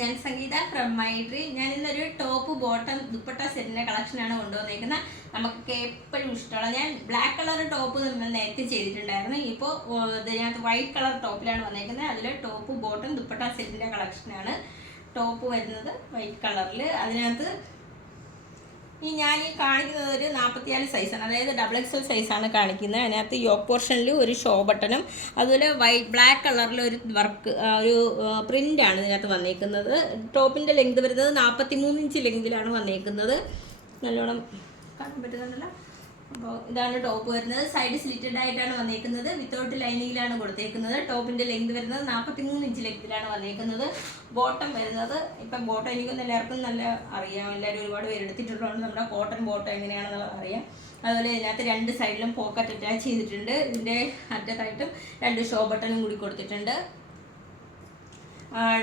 ഞാൻ സംഗീത from my dream. ഞാൻ ഇന്നൊരു ടോപ്പ് ബോട്ടം ദുപ്പട്ട സെറ്റിന്റെ കളക്ഷനാണ് കൊണ്ടുവന്നേക്കുന്നത്. നമുക്കൊക്കെ എപ്പോഴും ഇഷ്ടമുള്ള ഞാൻ ബ്ലാക്ക് കളർ ടോപ്പ് നേരത്തെ ചെയ്തിട്ടുണ്ടായിരുന്നു. ഇപ്പോൾ ഇതിനകത്ത് വൈറ്റ് കളർ ടോപ്പിലാണ് വന്നേക്കുന്നത്. അതിൽ ടോപ്പ് ബോട്ടം ദുപ്പട്ട സെറ്റിന്റെ കളക്ഷനാണ്. ടോപ്പ് വരുന്നത് വൈറ്റ് കളറിൽ. അതിനകത്ത് ഞാൻ കാണിക്കുന്നത് ഒരു 44 സൈസാണ്, അതായത് XXL സൈസാണ് കാണിക്കുന്നത്. അതിനകത്ത് യോക്ക് പോർഷനിൽ ഒരു ഷോ ബട്ടണും അതുപോലെ ബ്ലാക്ക് കളറിൽ ഒരു വർക്ക് ഒരു പ്രിൻ്റാണ് ഇതിനകത്ത് വന്നേക്കുന്നത്. ടോപ്പിൻ്റെ ലെങ്ത് വരുന്നത് 43 ഇഞ്ച് ലെങ്തിലാണ് വന്നേക്കുന്നത്. നല്ലോണം കാണാൻ പറ്റുന്നുണ്ടല്ലോ. അപ്പോൾ ഇതാണ് ടോപ്പ് വരുന്നത്. സൈഡ് സ്ലിറ്റഡ് ആയിട്ടാണ് വന്നേക്കുന്നത്. വിത്തൗട്ട് ലൈനിങ്ങിലാണ് കൊടുത്തേക്കുന്നത്. ടോപ്പിൻ്റെ ലെങ്ത് വരുന്നത് 43 ഇഞ്ച് ലെങ്തിലാണ് വന്നേക്കുന്നത്. ബോട്ടം വരുന്നത് ഇപ്പം ബോട്ടം എനിക്കൊന്നും എല്ലാവർക്കും നല്ല അറിയാം, എല്ലാവരും ഒരുപാട് പേര് എടുത്തിട്ടുള്ളതുകൊണ്ട് നമ്മുടെ കോട്ടൺ ബോട്ടം എങ്ങനെയാണെന്നുള്ളത് അറിയാം. അതുപോലെ ഇതിനകത്ത് രണ്ട് സൈഡിലും പോക്കറ്റ് അറ്റാച്ച് ചെയ്തിട്ടുണ്ട്. ഇതിൻ്റെ അറ്റത്തായിട്ടും 2 ഷോ ബട്ടണും കൂടി കൊടുത്തിട്ടുണ്ട്.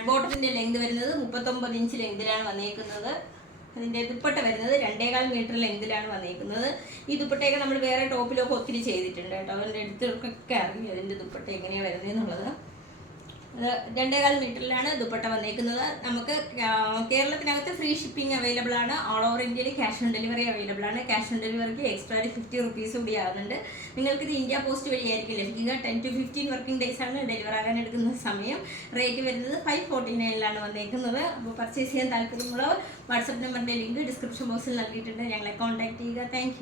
ബോട്ടത്തിൻ്റെ ലെങ്ത് വരുന്നത് 39 ഇഞ്ച് ലെങ്തിലാണ് വന്നേക്കുന്നത്. അതിൻ്റെ ദുപ്പട്ട വരുന്നത് 2.25 മീറ്റർ ലെങ്തിലാണ് വന്നേക്കുന്നത്. ഈ ദുപ്പട്ടയൊക്കെ നമ്മൾ വേറെ ടോപ്പിലൊക്കെ ഒത്തിരി ചെയ്തിട്ടുണ്ട് കേട്ടോ. അതിൻ്റെ അടുത്തൊക്കെ അറിയാം അതിൻ്റെ ദുപ്പട്ട എങ്ങനെയാണ് വരുന്നതെന്നുള്ളത്. 2.25 മീറ്ററിലാണ് ദുപ്പട്ട വന്നേക്കുന്നത്. നമുക്ക് കേരളത്തിനകത്ത് ഫ്രീ ഷിപ്പിംഗ് അവൈലബിൾ ആണ്. ഓൾ ഓവർ ഇന്ത്യയിൽ ക്യാഷ് ഓൺ ഡെലിവറി അവൈലബിൾ ആണ്. ക്യാഷ് ഓൺ ഡെലിവറിക്ക് എക്സ്ട്രാ ഒരു 50 റുപ്പീസ് കൂടി ആകുന്നുണ്ട്. നിങ്ങൾക്കിത് ഇന്ത്യ പോസ്റ്റ് വഴിയായിരിക്കും ലഭിക്കുക. 10 to 15 വർക്കിംഗ് ഡേയ്സ് ആണ് ഡെലിവർ ആകാൻ എടുക്കുന്ന സമയം. റേറ്റ് വരുന്നത് 549 വന്നേക്കുന്നത്. അപ്പോൾ പർച്ചേസ് ചെയ്യാൻ താല്പര്യമുള്ളവർ വാട്സപ്പ് നമ്പറിൻ്റെ ലിങ്ക് ഡിസ്ക്രിപ്ഷൻ ബോക്സിൽ നൽകിയിട്ടുണ്ട്. ഞങ്ങളെ കോൺടാക്ട് ചെയ്യുക. താങ്ക്